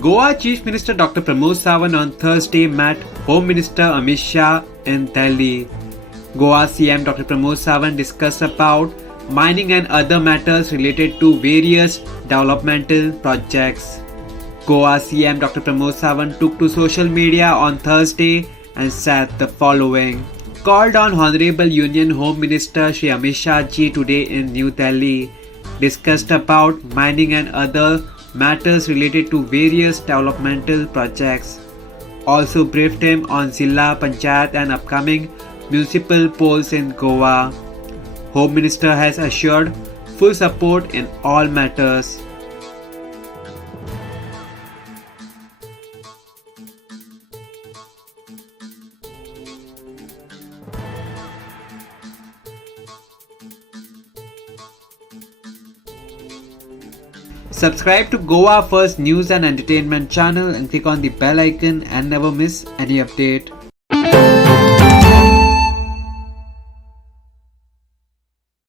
Goa Chief Minister Dr. Pramod Sawant on Thursday met Home Minister AMIT Shah in Delhi. Goa CM Dr. Pramod Sawant discussed about mining and other matters related to various developmental projects. Goa CM Dr. Pramod Sawant took to social media on Thursday and said the following. Called on Honorable Union Home Minister Shri AMIT Shah ji today in New Delhi, discussed about mining and other matters related to various developmental projects. Also briefed him on Zilla Panchayat and upcoming municipal polls in Goa. Home Minister has assured full support in all matters. Subscribe to Goa First News and Entertainment channel and click on the bell icon and never miss any update.